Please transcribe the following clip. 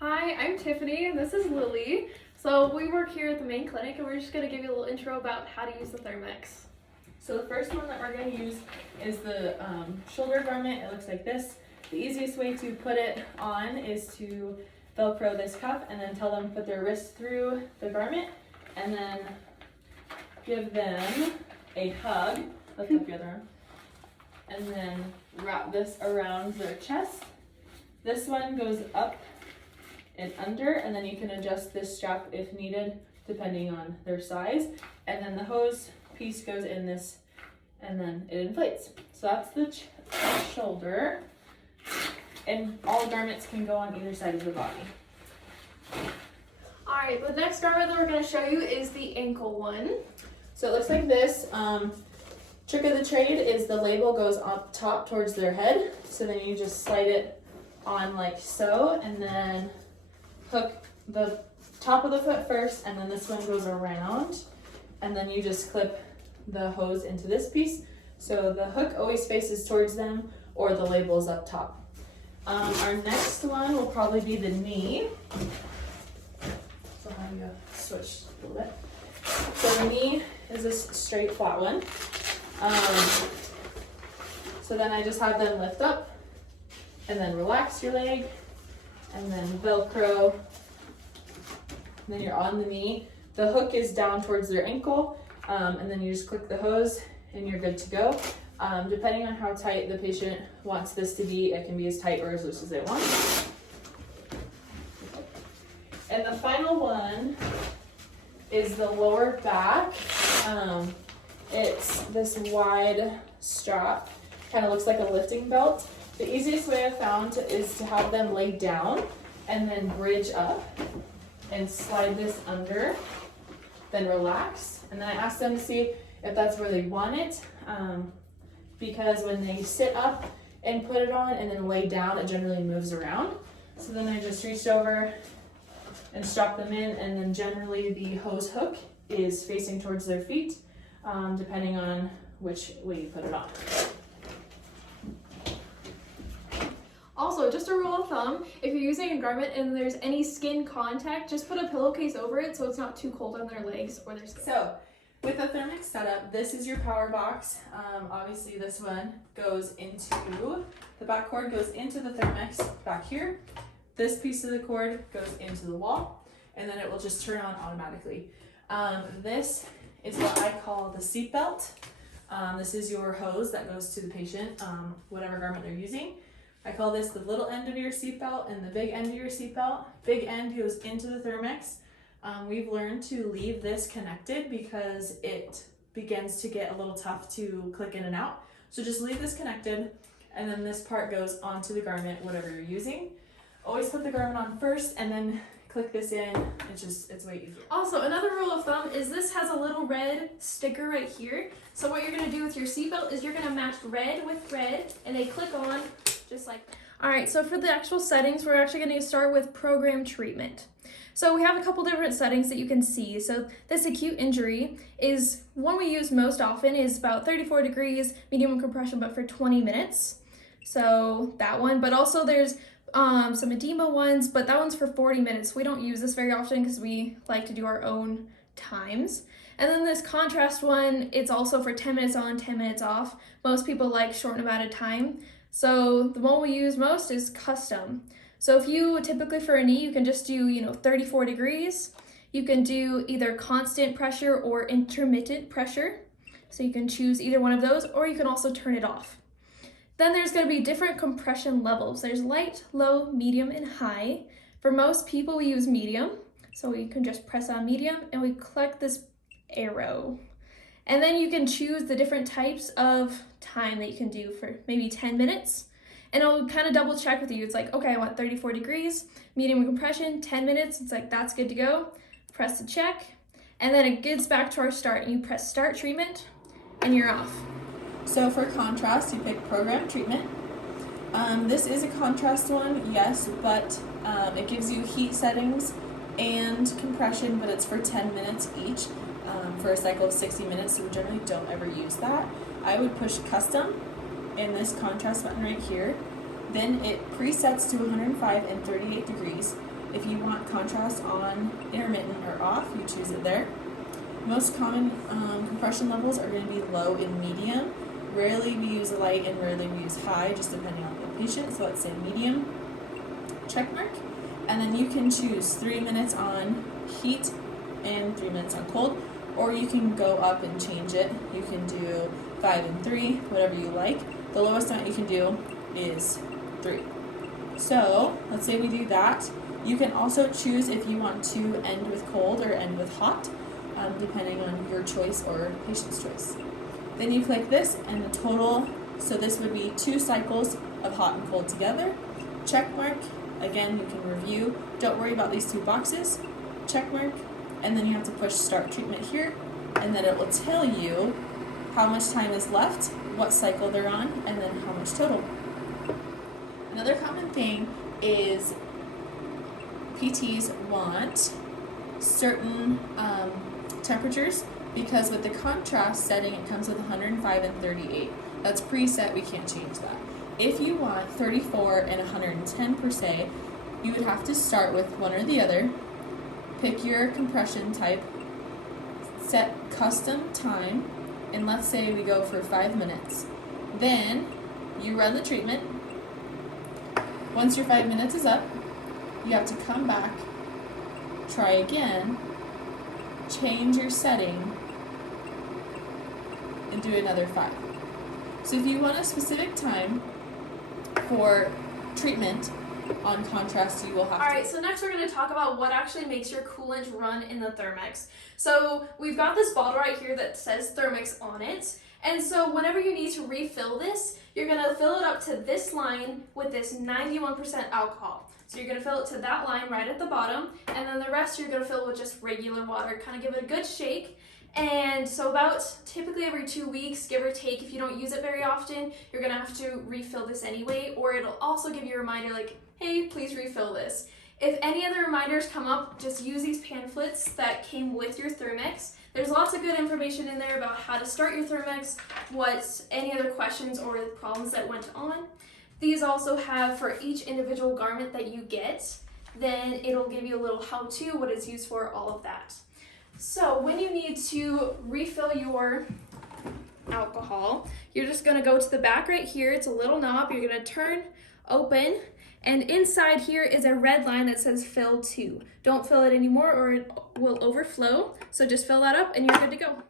Hi, I'm Tiffany and this is Lily. So we work here at the main clinic and we're just going to give you a little intro about how to use the Thermix. So the first one that we're going to use is the shoulder garment. It looks like this. The easiest way to put it on is to Velcro this cuff and then tell them to put their wrist through the garment and then give them a hug. Lift up your other arm. And then wrap this around their chest. This one goes up and under, and then you can adjust this strap if needed depending on their size. And then the hose piece goes in this and then it inflates. So that's the shoulder, and all garments can go on either side of the body. Alright, the next garment that we're going to show you is the ankle one. So it looks like this. Trick of the trade is the label goes up top towards their head, so then you just slide it on like so, and then hook the top of the foot first, and then this one goes around, and then you just clip the hose into this piece. So the hook always faces towards them, or the label's up top. Our next one will probably be the knee. So I'll have you switch a little bit. So the knee is this straight flat one. So then I just have them lift up and then relax your leg and then Velcro. And then you're on the knee. The hook is down towards their ankle, and then you just click the hose and you're good to go. Depending on how tight the patient wants this to be, it can be as tight or as loose as they want. And the final one is the lower back. It's this wide strap, kind of looks like a lifting belt. The easiest way I've found is to have them lay down and then bridge up and slide this under, then relax. And then I ask them to see if that's where they want it, because when they sit up and put it on and then lay down, it generally moves around. So then I just reached over and strap them in, and then generally the hose hook is facing towards their feet, depending on which way you put it on. Also, just a rule of thumb, if you're using a garment and there's any skin contact, just put a pillowcase over it so it's not too cold on their legs or their skin. So, with the Thermix setup, this is your power box. Obviously this one goes into, the back cord goes into the Thermix back here. This piece of the cord goes into the wall, and then it will just turn on automatically. This is what I call the seat belt. This is your hose that goes to the patient, whatever garment they're using. I call this the little end of your seatbelt and the big end of your seatbelt. Big end goes into the Thermix. We've learned to leave this connected because it begins to get a little tough to click in and out. So just leave this connected, and then this part goes onto the garment, whatever you're using. Always put the garment on first and then click this in. It's way easier. Also, another rule of thumb is this has a little red sticker right here. So what you're going to do with your seatbelt is you're going to match red with red, and they click on just like that. Alright, so for the actual settings, we're actually going to start with program treatment. So we have a couple different settings that you can see. So this acute injury is one we use most often, is about 34 degrees, medium compression, but for 20 minutes. So that one, but also there's some edema ones, but that one's for 40 minutes. We don't use this very often because we like to do our own times. And then this contrast one, it's also for 10 minutes on, 10 minutes off. Most people like short amount of time. So the one we use most is custom. So if you typically for a knee, you can just do, 34 degrees. You can do either constant pressure or intermittent pressure. So you can choose either one of those, or you can also turn it off. Then there's going to be different compression levels. There's light, low, medium, and high. For most people, we use medium. So we can just press on medium and we click this arrow. And then you can choose the different types of time that you can do for maybe 10 minutes. And it'll kind of double check with you. It's like, okay, I want 34 degrees, medium compression, 10 minutes. It's like, that's good to go. Press the check. And then it gets back to our start. And you press start treatment and you're off. So for contrast, you pick program treatment. This is a contrast one, yes, but it gives you heat settings and compression, but it's for 10 minutes each for a cycle of 60 minutes, so we generally don't ever use that. I would push custom in this contrast button right here. Then it presets to 105 and 38 degrees. If you want contrast on, intermittent, or off, you choose it there. Most common compression levels are going to be low and medium. Rarely we use light and rarely we use high, just depending on the patient. So let's say medium, check mark. And then you can choose 3 minutes on heat and 3 minutes on cold, or you can go up and change it. You can do 5 and 3, whatever you like. The lowest amount you can do is 3. So let's say we do that. You can also choose if you want to end with cold or end with hot, depending on your choice or patient's choice. Then you click this and the total, so this would be 2 cycles of hot and cold together. Check mark, again you can review, don't worry about these 2 boxes, check mark, and then you have to push start treatment here, and then it will tell you how much time is left, what cycle they're on, and then how much total. Another common thing is PTs want certain temperatures, because with the contrast setting it comes with 105 and 38. That's preset, we can't change that. If you want 34 and 110 per se, you would have to start with one or the other, pick your compression type, set custom time, and let's say we go for 5 minutes. Then you run the treatment. Once your 5 minutes is up, you have to come back, try again, change your setting, and do another 5. So if you want a specific time for treatment on contrast, you will have to. Alright, so next we're going to talk about what actually makes your coolant run in the Thermix. So we've got this bottle right here that says Thermix on it. And so whenever you need to refill this, you're going to fill it up to this line with this 91% alcohol. So you're going to fill it to that line right at the bottom, and then the rest you're going to fill with just regular water. Kind of give it a good shake. And so about typically every 2 weeks, give or take, if you don't use it very often, you're going to have to refill this anyway, or it'll also give you a reminder like, hey, please refill this. If any other reminders come up, just use these pamphlets that came with your Thermix. There's lots of good information in there about how to start your Thermix, what any other questions or problems that went on. These also have for each individual garment that you get, then it'll give you a little how-to, what it's used for, all of that. So when you need to refill your alcohol, you're just going to go to the back right here. It's a little knob. You're going to turn, open, and inside here is a red line that says fill to. Don't fill it anymore or it will overflow. So just fill that up and you're good to go.